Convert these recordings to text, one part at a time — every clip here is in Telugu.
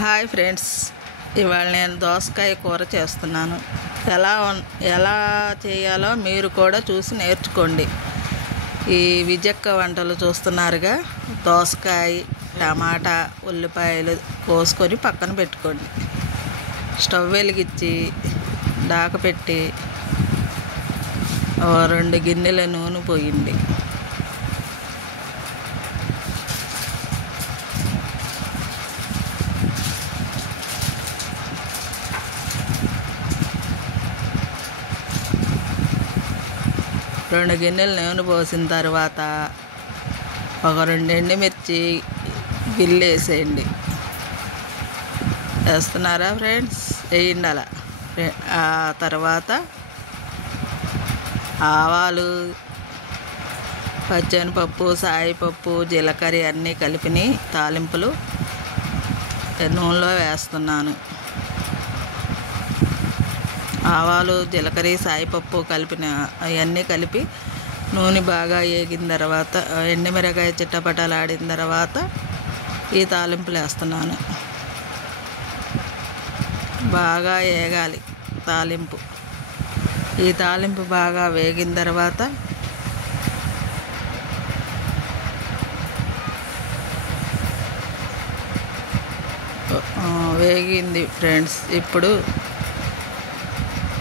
హాయ్ ఫ్రెండ్స్, ఇవాళ నేను దోసకాయ కూర చేస్తున్నాను. ఎలా చేయాలో మీరు కూడా చూసి నేర్చుకోండి. ఈ విజక్క వంటలు చూస్తున్నారుగా. దోసకాయ, టమాటా, ఉల్లిపాయలు కోసుకొని పక్కన పెట్టుకోండి. స్టవ్ వెలిగించి దాక పెట్టి 2 గిన్నెల నూనె పోయండి. రెండు గిన్నెలు నూనె పోసిన తర్వాత ఒక 2 ఎండుమిర్చి గిల్లేసేయండి. వేస్తున్నారా ఫ్రెండ్స్? వేయండి అలా. ఆ తర్వాత ఆవాలు, పచ్చెనపప్పు, సాయిపప్పు, జీలకర్ర అన్నీ కలిపిని తాలింపులు నూనెలో వేస్తున్నాను. ఆవాలు, జీలకర్ర, సాయిపప్పు కలిపిన అవన్నీ కలిపి నూనె బాగా వేగిన తర్వాత ఎండుమిరకాయ చిట్టపటాలు ఆడిన తర్వాత ఈ తాలింపులు వేస్తున్నాను. బాగా వేగాలి తాలింపు. ఈ తాలింపు బాగా వేగిన తర్వాత వేగింది ఫ్రెండ్స్. ఇప్పుడు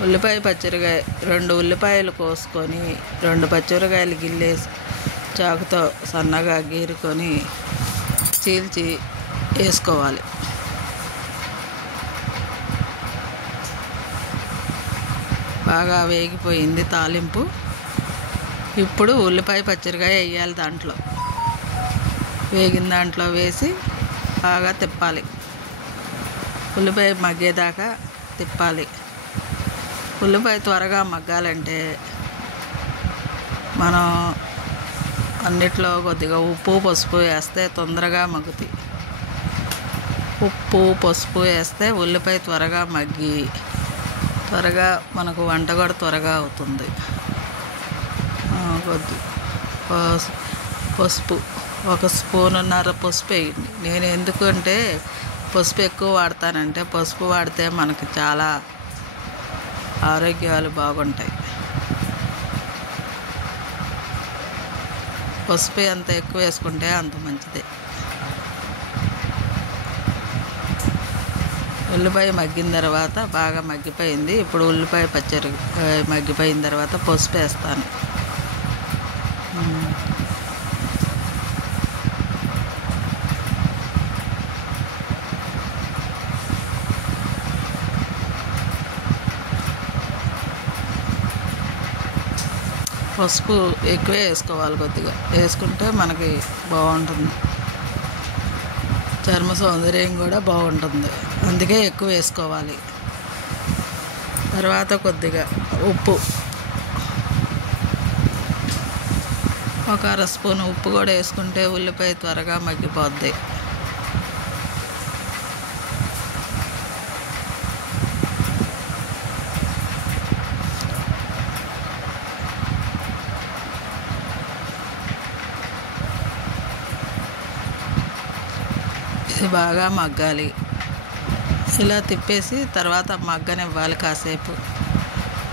ఉల్లిపాయ పచ్చిమిరకాయ 2 ఉల్లిపాయలు కోసుకొని 2 పచ్చిమిరకాయలు గిల్లేసి చాకుతో సన్నగా గీరుకొని చీల్చి వేసుకోవాలి. బాగా వేగిపోయింది తాలింపు. ఇప్పుడు ఉల్లిపాయ పచ్చిమిరకాయ వేయాలి. దాంట్లో వేగిన దాంట్లో వేసి బాగా తిప్పాలి. ఉల్లిపాయ మగ్గేదాకా తిప్పాలి. ఉల్లిపాయ త్వరగా మగ్గాలంటే మనం అన్నిట్లో కొద్దిగా ఉప్పు, పసుపు వేస్తే తొందరగా మగ్గుతాయి. ఉప్పు, పసుపు వేస్తే ఉల్లిపాయ త్వరగా మగ్గి త్వరగా మనకు వంట కూడా త్వరగా అవుతుంది. కొద్ది పసుపు 1 స్పూనున్నర పసుపు వేయండి. నేను ఎందుకంటే పసుపు ఎక్కువ వాడతానంటే పసుపు వాడితే మనకి చాలా ఆరోగ్యాలు బాగుంటాయి. పసుపు ఎంత ఎక్కువ వేసుకుంటే అంత మంచిదే. ఉల్లిపాయ మగ్గిన తర్వాత బాగా మగ్గిపోయింది. ఇప్పుడు ఉల్లిపాయ పచ్చిమిరకాయ మగ్గిపోయిన తర్వాత పసుపు వేస్తాను. పసుపు ఎక్కువే వేసుకోవాలి. కొద్దిగా వేసుకుంటే మనకి బాగుంటుంది. చర్మ సౌందర్యం కూడా బాగుంటుంది. అందుకే ఎక్కువ వేసుకోవాలి. తర్వాత కొద్దిగా ఉప్పు, 1 స్పూన్ ఉప్పు కూడా వేసుకుంటే ఉల్లిపాయ త్వరగా మగ్గిపోద్ది. ఇది బాగా మగ్గాలి. ఇలా తిప్పేసి తర్వాత మగ్గనివ్వాలి కాసేపు.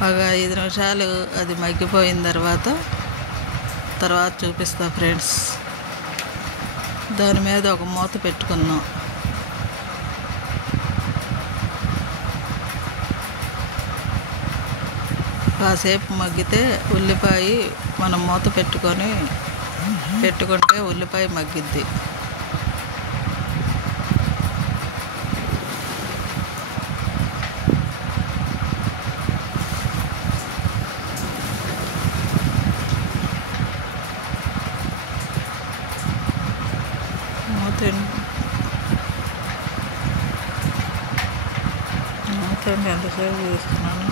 ఒక 5 నిమిషాలు అది మగ్గిపోయిన తర్వాత చూపిస్తా ఫ్రెండ్స్. దాని మీద ఒక మూత పెట్టుకున్నాం. కాసేపు మగ్గితే ఉల్లిపాయ మనం మూత పెట్టుకుంటే ఉల్లిపాయ మగ్గిద్ది. ఎంతసేపు చేస్తున్నాను.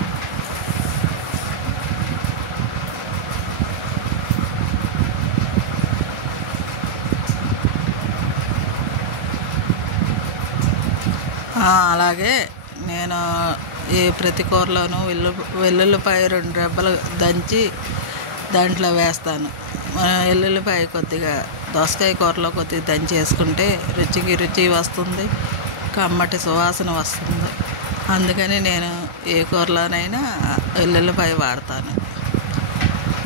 అలాగే నేను ఈ ప్రతి కూరలోనూ వెల్లుల్లిపాయ 2 రెబ్బలు దంచి దాంట్లో వేస్తాను. వెల్లుల్లిపాయ కొద్దిగా దోసకాయ కూరలో కొద్దిగా దంచి వేసుకుంటే రుచికి రుచి వస్తుంది. కమ్మటి సువాసన వస్తుంది. అందుకని నేను ఏ కూరలోనైనా వెల్లుల్లిపాయ వాడతాను.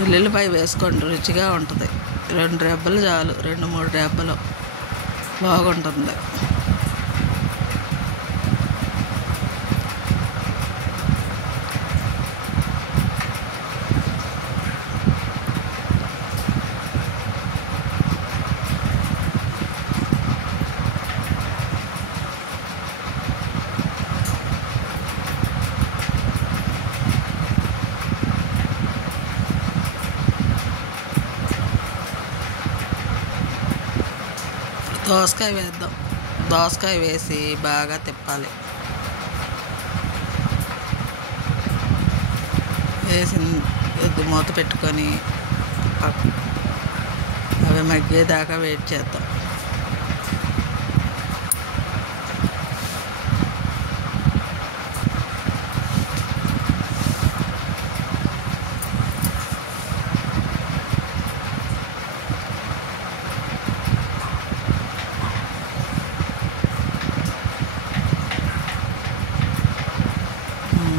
వెల్లుల్లిపాయ వేసుకోండి, రుచిగా ఉంటుంది. 2 రెబ్బలు చాలు, 2-3 రెబ్బలు బాగుంటుంది. దోసకాయ వేద్దాం. దోసకాయ వేసి బాగా తిప్పాలి. వేసి మూత పెట్టుకొని అవి మగ్గేదాకా వెయిట్ చేద్దాం.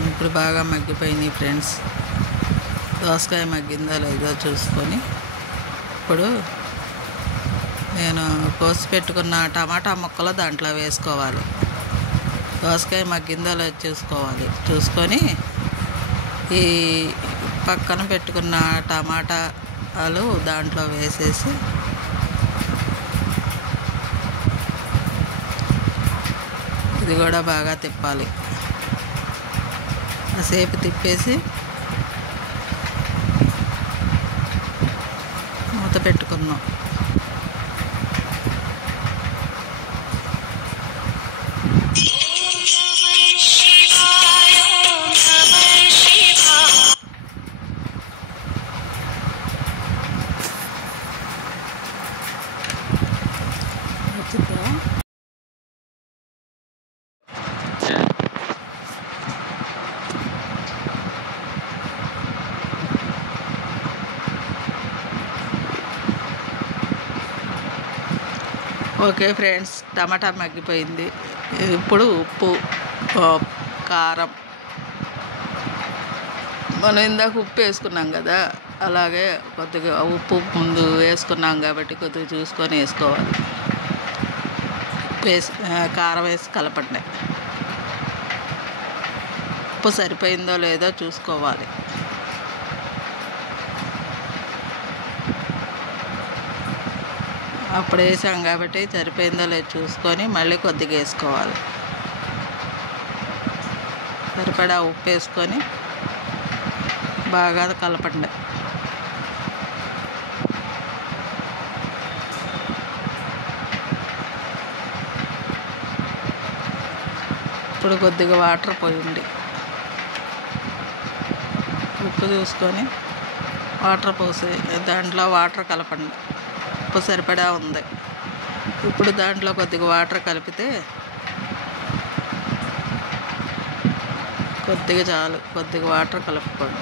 ఇప్పుడు బాగా మగ్గిపోయినాయి ఫ్రెండ్స్. దోసకాయ మగ్గిందో లేదో చూసుకొని ఇప్పుడు నేను కోసి పెట్టుకున్న టమాటా ముక్కలు దాంట్లో వేసుకోవాలి. దోసకాయ మగ్గిందో లేదో చూసుకొని ఈ పక్కన పెట్టుకున్న టమాటాలు దాంట్లో వేసేసి ఇది కూడా బాగా తిప్పాలి. కాసేపు తిప్పేసి మూత పెట్టుకుందాం. ఓకే ఫ్రెండ్స్, టమాటా మగ్గిపోయింది. ఇప్పుడు ఉప్పు, కారం, మనం ఇందాక ఉప్పు వేసుకున్నాం కదా, అలాగే కొద్దిగా ఉప్పు ముందు వేసుకున్నాం కాబట్టి కొద్దిగా చూసుకొని వేసుకోవాలి. కారం వేసి కలపండి. ఉప్పు సరిపోయిందో లేదో చూసుకోవాలి. అప్పుడు వేసాం కాబట్టి సరిపోయిందో లేదో చూసుకొని మళ్ళీ కొద్దిగా వేసుకోవాలి. సరిపడా ఉప్పు వేసుకొని బాగా కలపండి. ఇప్పుడు కొద్దిగా వాటర్ పోయండి. ఉప్పు చూసుకొని వాటర్ పోసి దాంట్లో వాటర్ కలపండి. ఉప్పు సరిపడా ఉంది. ఇప్పుడు దాంట్లో కొద్దిగా వాటర్ కలిపితే కొద్దిగా చాలు. కొద్దిగా వాటర్ కలుపుకోండి.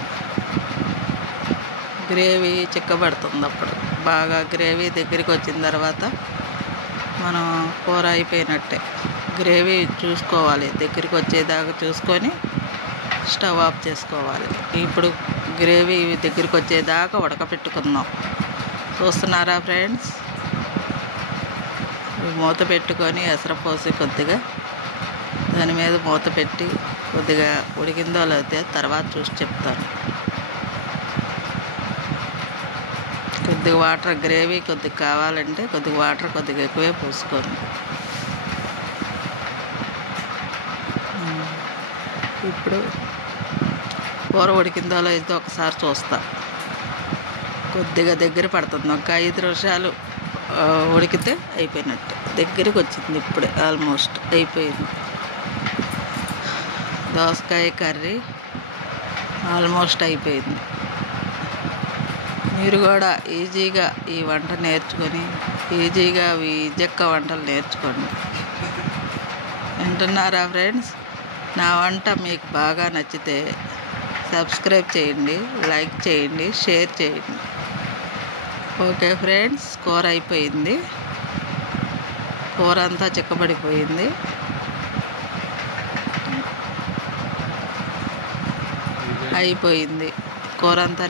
గ్రేవీ చిక్కబడుతుంది. అప్పుడు బాగా గ్రేవీ దగ్గరికి వచ్చిన తర్వాత మనం కూర అయిపోయినట్టే. గ్రేవీ చూసుకోవాలి, దగ్గరికి వచ్చేదాకా చూసుకొని స్టవ్ ఆఫ్ చేసుకోవాలి. ఇప్పుడు గ్రేవీ దగ్గరికి వచ్చేదాకా ఉడకపెట్టుకుందాం. చూస్తున్నారా ఫ్రెండ్స్? మూత పెట్టుకొని ఎసరు పోసి కొద్దిగా దాని మీద మూత పెట్టి కొద్దిగా ఉడికిందో లేదో తర్వాత చూసి చెప్తాను. కొద్దిగా వాటర్, గ్రేవీ కొద్దిగా కావాలంటే కొద్దిగా వాటర్ కొద్దిగా ఎక్కువే పోసుకోండి. ఇప్పుడు కూర ఉడికిందో లేదో ఒకసారి చూస్తా. కొద్దిగా దగ్గర పడుతుంది. ఒక 5 నిమిషాలు ఉడికితే అయిపోయినట్టు. దగ్గరికి వచ్చింది. ఇప్పుడే ఆల్మోస్ట్ అయిపోయింది. దోసకాయ కర్రీ ఆల్మోస్ట్ అయిపోయింది. మీరు కూడా ఈజీగా ఈ వంట నేర్చుకొని ఈజీగా ఈ చెక్క వంటలు నేర్చుకోండి. వింటున్నారా ఫ్రెండ్స్? నా వంట మీకు బాగా నచ్చితే సబ్స్క్రైబ్ చేయండి, లైక్ చేయండి, షేర్ చేయండి. ఓకే ఫ్రెండ్స్, కూర అయిపోయింది. కూర అంతా చిక్కబడిపోయింది. అయిపోయింది. కూర అంతా